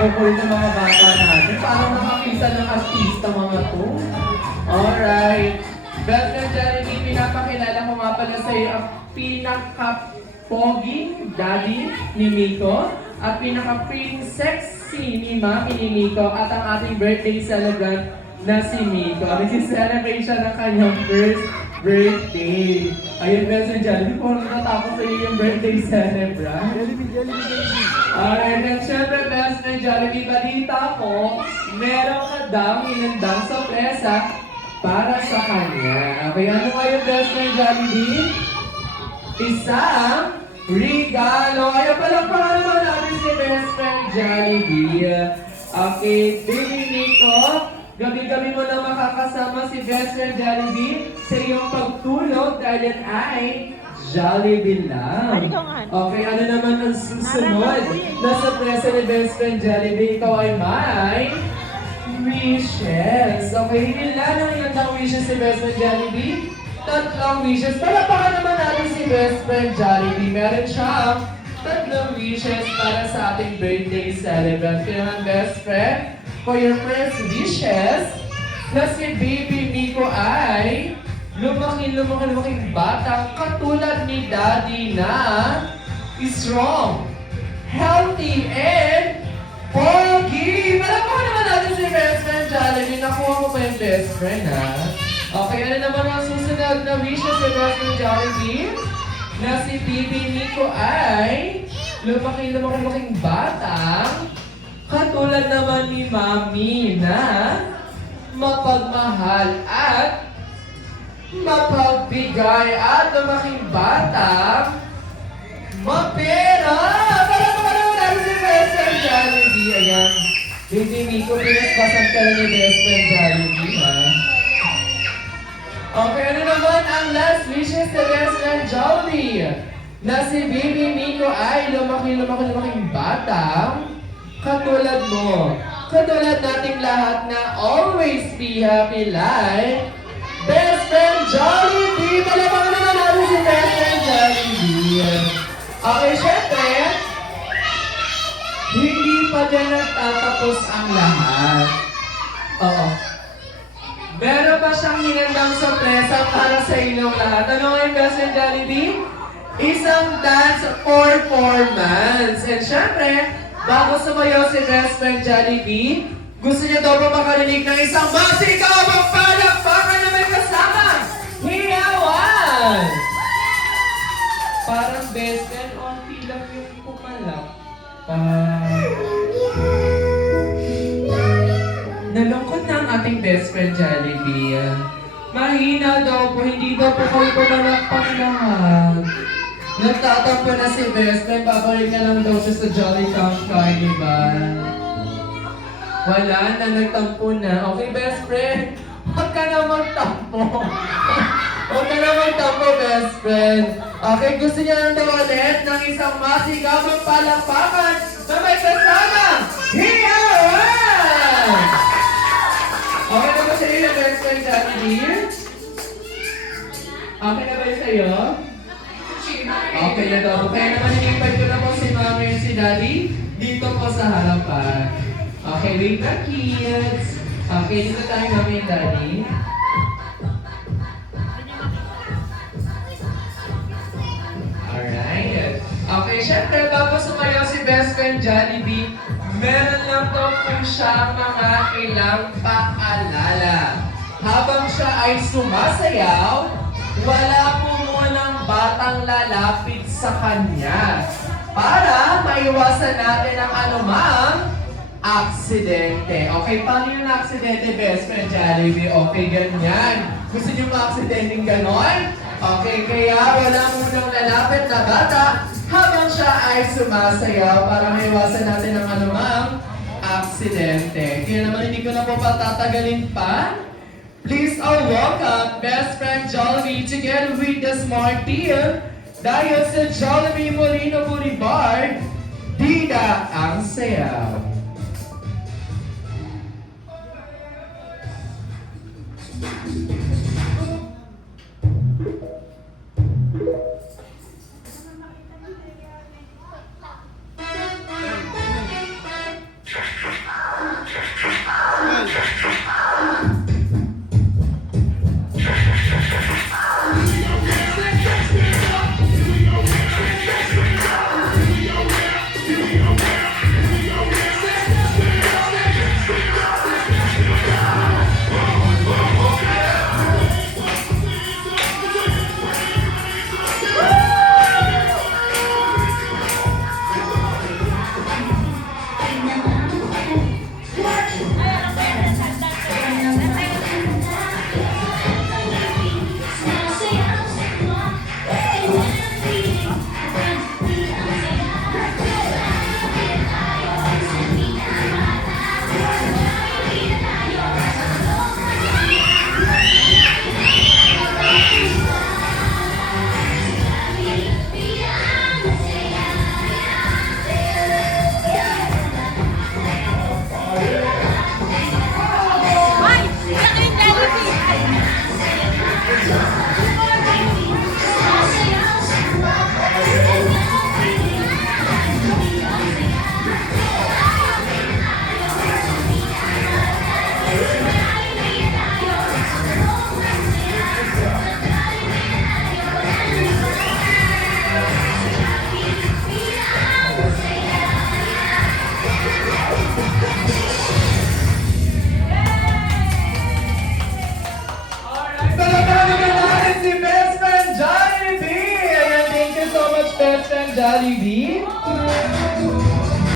kukulit ng mga bata natin. Parang nakakita ng artista mga to. Alright. Best friend Jollibee, pinapakilala ko nga pala sa iyo ang pinaka-poging daddy ni Miko at pinaka-sexy ni Mami ni Miko at ang ating birthday celebrant na si Miko. Nag-celebrate siya ng kanyang first birthday. Ayun, best friend Jollibee, kung natapos sa iyo yung birthday celebrant. Alright, and syempre, best friend Jollibee, balita ko, meron ka daw inandang sorpresa para sa kanya. Okay, ano kayo, best friend Jollibee? Isang regalo. Ayaw palang naman natin si best friend Jollibee. Okay, baby Nico, gabi-gabi mo na makakasama si best friend Jollibee sa iyong pagtulog dahil yan ay Jollibee lang. Okay, ano naman ang susunod na sorpresa ni best friend Jollibee? Ikaw ay may wishes. Okay, ilan ang ilang wishes si best friend Jollibee? 3 wishes. Palapakan naman natin si best friend Jollibee. Meron siyang 3 wishes para sa ating birthday celebrant. Kaya naman best friend, for your first wishes, na si baby Miko ay lumaking bata katulad ni Daddy na strong, healthy, and pogi. Palapakan naman natin si best friend Jollibee. Nakuha mo pa yung best friend, ha? Okay, ano naman ang susunod na wishes si best friend Jollibee? Na si baby Miko ay lumaking batang katulad naman ni Mami na mapagmahal at mapagbigay at lumaking batang mapera! Para naman natin si best friend Jollibee. Ayan, baby Miko, pinasbasan ka lang ni best friend Jollibee, ha? Okay, ano naman ang last wishes sa best friend Jollibee? Na si baby Miko ay lumaking batang katulad mo. Katulad nating lahat na always be happy like best friend Jollibee. Palapakan naman natin si best friend Jollibee. Okay, syempre, hindi pa dyan nagtatapos ang lahat. Oo. Meron pa siyang hinandang sorpresa para sa inyong lahat. Ano ngayon, best friend Jollibee? Isang dance performance. And syempre, bago sumayaw si best friend Jollibee, gusto niya daw ba makarinig ng isang masigabang palakpakan na may kasama hiyawan? Parang best friend, onti lang yung pumalakpak. Nalungkot na ang ating best friend Jollibee. Mahina daw po, hindi daw po kayo pumalakpak lahat. Nagtatampo na si best friend, babalik na lang daw siya sa Jolly Town Carnival. Wala na, nagtampo na. Okay, best friend, huwag ka na magtampo. Huwag ka na magtampo, best friend. Okay, gusto niya lang daw ulit ng isang masigabang palakpakan na may kasama hiyawan! Okay na ba sa'yo yung best friend Jollibee? Okay na ba yun sa'yo? Okay na daw. Kaya naman in-invite ko na po si Mami and si Daddy dito po sa harapan. Okay, wait na kids. Okay, dito tayo Mami and Daddy. Alright. Okay, syempre bago sumayaw si best friend Jollibee, meron lang to po siya mga ilang paalala. Habang siya ay sumasayaw, wala po munang batang lalapit sa kanya para maiwasan natin ang anumang aksidente. Okay, paano yung aksidente, best friend Jollibee? Okay, ganyan. Gusto niyo ma-aksidenteng ganon? Okay, kaya wala munang lalapit na bata habang siya ay sumasayaw para maiwasan natin ang anumang aksidente. Kaya naman hindi ko na po patatagalin pa. Please all welcome best friend Jollibee together with the smart team dahil sa Jollibee Molino Boulevard, Bida ang sayaw. Jollibee